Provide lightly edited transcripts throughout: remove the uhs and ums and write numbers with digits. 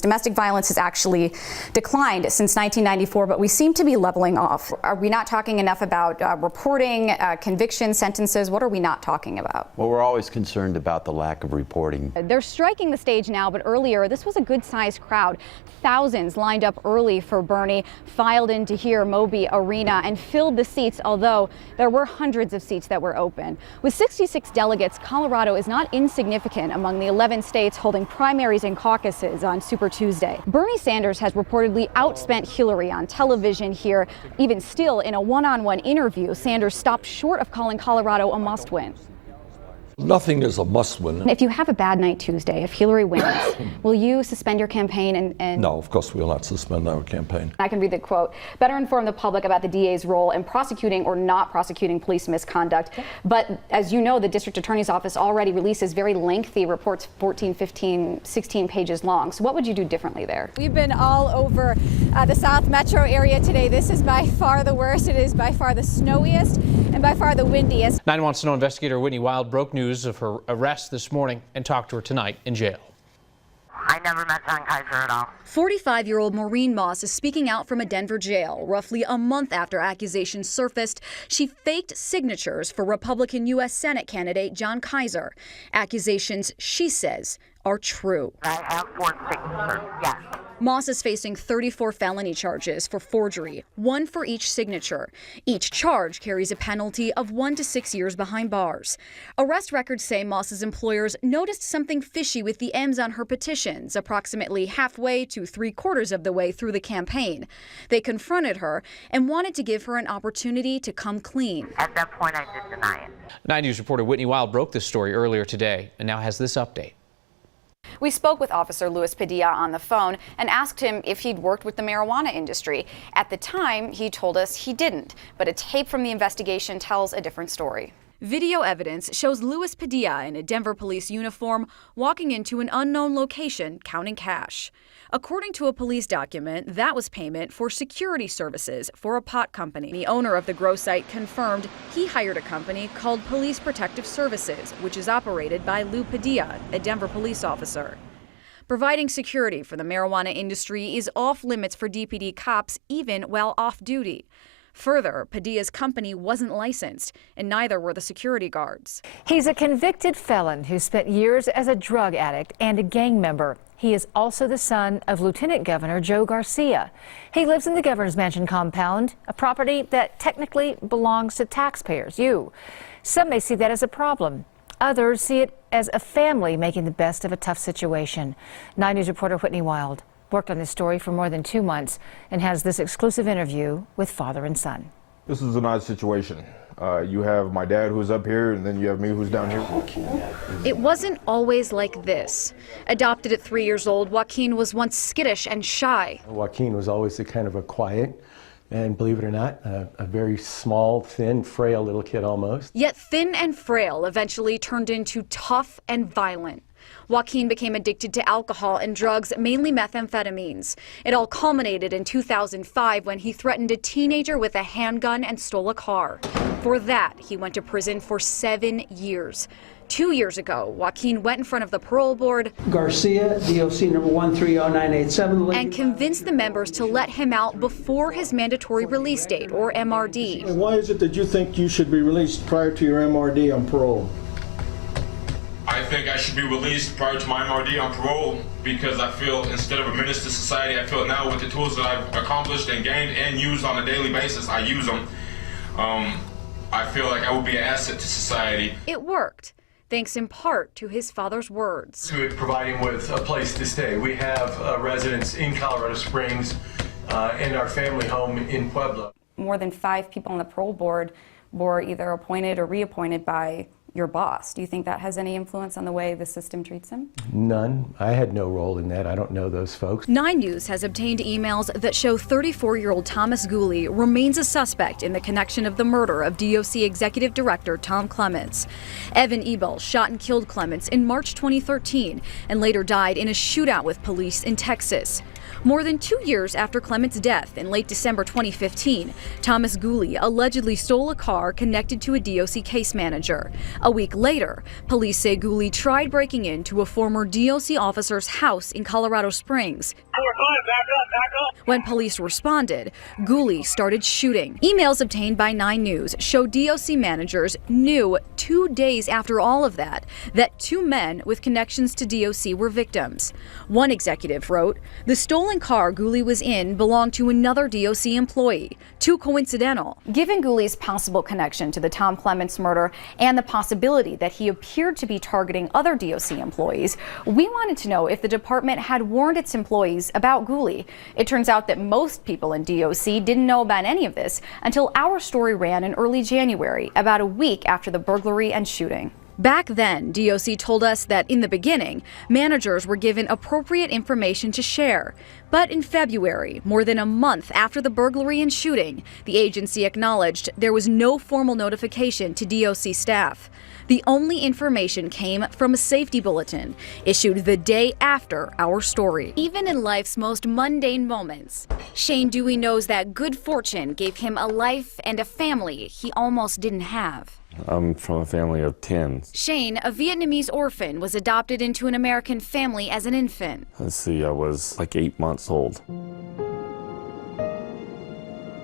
Domestic violence has actually declined since 1994, but we seem to be leveling off. Are we not talking enough about reporting, conviction, sentences? What are we not talking about? Well, we're always concerned about the lack of reporting. They're striking the stage now, but earlier this was a good-sized crowd. Thousands lined up early for Bernie, filed into here, Moby Arena, and filled the seats, although there were hundreds of seats that were open. With 66 delegates, Colorado is not insignificant among the 11 states holding primaries and caucuses on Super Tuesday. Bernie Sanders has reportedly outspent Hillary on television here. Even still, in a one-on-one interview, Sanders stopped short of calling Colorado a must-win. Nothing is a must-win. If you have a bad night Tuesday, if Hillary wins, will you suspend your campaign and... No, of course we will not suspend our campaign. I can read the quote. Better inform the public about the DA's role in prosecuting or not prosecuting police misconduct. But as you know, the district attorney's office already releases very lengthy reports, 14, 15, 16 pages long. So what would you do differently there? We've been all over the South Metro area today. This is by far the worst. It is by far the snowiest and by far the windiest. 9 wants to know investigator Whitney Wild broke news of her arrest this morning and talked to her tonight in jail. I never met John Kaiser at all. 45-year-old Maureen Moss is speaking out from a Denver jail. Roughly a month after accusations surfaced, she faked signatures for Republican U.S. Senate candidate John Kaiser. Accusations, she says, are true. I have 4 signatures, yes. Moss is facing 34 felony charges for forgery, 1 for each signature. Each charge carries a penalty of 1 to 6 years behind bars. Arrest records say Moss's employers noticed something fishy with the M's on her petitions, approximately halfway to 3/4 of the way through the campaign. They confronted her and wanted to give her an opportunity to come clean. At that point, I did deny it. 9 News reporter Whitney Wild broke this story earlier today and now has this update. We spoke with Officer Luis Padilla on the phone and asked him if he'd worked with the marijuana industry. At the time, he told us he didn't, but a tape from the investigation tells a different story. Video evidence shows Luis Padilla in a Denver police uniform walking into an unknown location counting cash. According to a police document, that was payment for security services for a pot company. The owner of the grow site confirmed he hired a company called Police Protective Services, which is operated by Lou Padilla, a Denver police officer. Providing security for the marijuana industry is off limits for DPD cops, even while off duty. Further, Padilla's company wasn't licensed, and neither were the security guards. He's a convicted felon who spent years as a drug addict and a gang member. He is also the son of Lieutenant Governor Joe Garcia. He lives in the governor's mansion compound, a property that technically belongs to taxpayers, you. Some may see that as a problem. Others see it as a family making the best of a tough situation. 9 News reporter Whitney Wild worked on this story for more than 2 months and has this exclusive interview with father and son. This is an odd situation. You have my dad who's up here, and then you have me who's down here. It wasn't always like this. Adopted at 3 years old, Joaquin was once skittish and shy. Joaquin was always a kind of a quiet, and believe it or not, a very small, thin, frail little kid almost. Yet thin and frail eventually turned into tough and violent. Joaquin became addicted to alcohol and drugs, mainly methamphetamines. It all culminated in 2005 when he threatened a teenager with a handgun and stole a car. For that, he went to prison for 7 years. 2 years ago, Joaquin went in front of the parole board Garcia, DOC number 1300987, and convinced the members to let him out before his mandatory release date, or MRD. And why is it that you think you should be released prior to your MRD on parole? I think I should be released prior to my MRD on parole because I feel instead of a menace to society, I feel now with the tools that I've accomplished and gained and used on a daily basis, I use them. I feel like I will be an asset to society. It worked, thanks in part to his father's words. To provide him with a place to stay. We have residents in Colorado Springs and our family home in Pueblo. More than 5 people on the parole board were either appointed or reappointed by your boss. Do you think that has any influence on the way the system treats him? None. I had no role in that. I don't know those folks. 9 News has obtained emails that show 34-year-old Thomas Gooley remains a suspect in the connection of the murder of DOC Executive Director Tom Clements. Evan Ebel shot and killed Clements in March 2013 and later died in a shootout with police in Texas. More than 2 years after Clements' death in late December 2015, Thomas Gooley allegedly stole a car connected to a DOC case manager. A week later, police say Ghoulie tried breaking into a former DOC officer's house in Colorado Springs. When police responded, Ghoulie started shooting. Emails obtained by 9 News show DOC managers knew 2 days after all of that 2 men with connections to DOC were victims. One executive wrote, "The stolen car Ghoulie was in belonged to another DOC employee. Too coincidental." Given Ghoulie's possible connection to the Tom Clements murder and the possibility that he appeared to be targeting other DOC employees, we wanted to know if the department had warned its employees about Ghoulie. It turns out that most people in DOC didn't know about any of this until our story ran in early January, about a week after the burglary and shooting. Back then, DOC told us that in the beginning, managers were given appropriate information to share. But in February, more than a month after the burglary and shooting, the agency acknowledged there was no formal notification to DOC staff. The only information came from a safety bulletin issued the day after our story. Even in life's most mundane moments, Shane Dewey knows that good fortune gave him a life and a family he almost didn't have. I'm from a family of 10. Shane, a Vietnamese orphan, was adopted into an American family as an infant. Let's see, I was like 8 months old.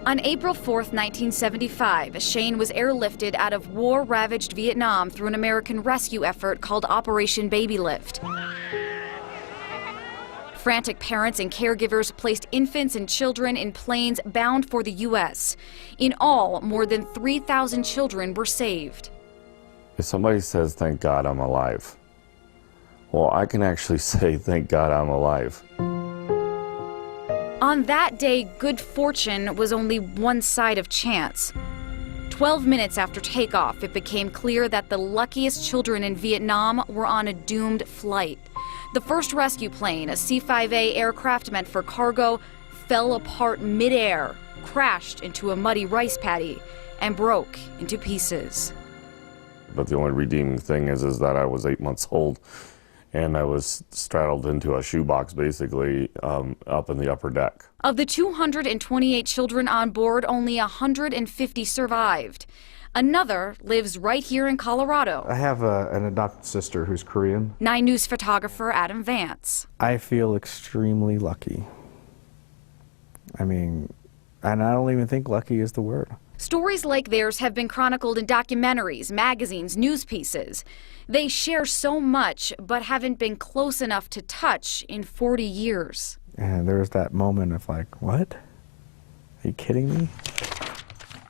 On April 4th, 1975, Shane was airlifted out of war-ravaged Vietnam through an American rescue effort called Operation Baby Lift. Frantic parents and caregivers placed infants and children in planes bound for the U.S. In all, more than 3,000 children were saved. If somebody says, "Thank God I'm alive," well, I can actually say, "Thank God I'm alive." On that day, good fortune was only one side of chance. 12 minutes after takeoff, it became clear that the luckiest children in Vietnam were on a doomed flight. The first rescue plane, a C-5A aircraft meant for cargo, fell apart midair, crashed into a muddy rice paddy, and broke into pieces. But the only redeeming thing is that I was 8 months old, and I was straddled into a shoebox, basically, up in the upper deck. Of the 228 children on board, only 150 survived. Another lives right here in Colorado. I have an adopted sister who's Korean. 9 News photographer Adam Vance. I feel extremely lucky. I mean, and I don't even think lucky is the word. Stories like theirs have been chronicled in documentaries, magazines, news pieces. They share so much, but haven't been close enough to touch in 40 years. And there's that moment of like, what? Are you kidding me?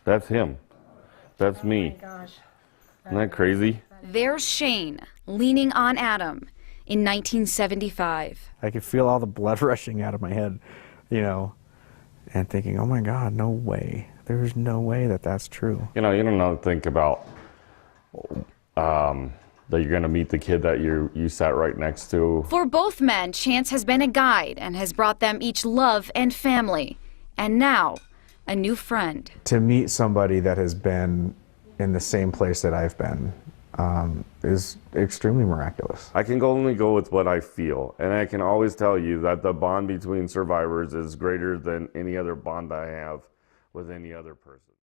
That's him. That's me. Oh my gosh. Isn't that crazy? There's Shane, leaning on Adam in 1975. I could feel all the blood rushing out of my head, you know, and thinking, oh my God, no way. There's no way that that's true. You know, you don't think about that you're going to meet the kid that you sat right next to. For both men, Chance has been a guide and has brought them each love and family. And now, a new friend. To meet somebody that has been in the same place that I've been is extremely miraculous. I can only go with what I feel, and I can always tell you that the bond between survivors is greater than any other bond I have with any other person.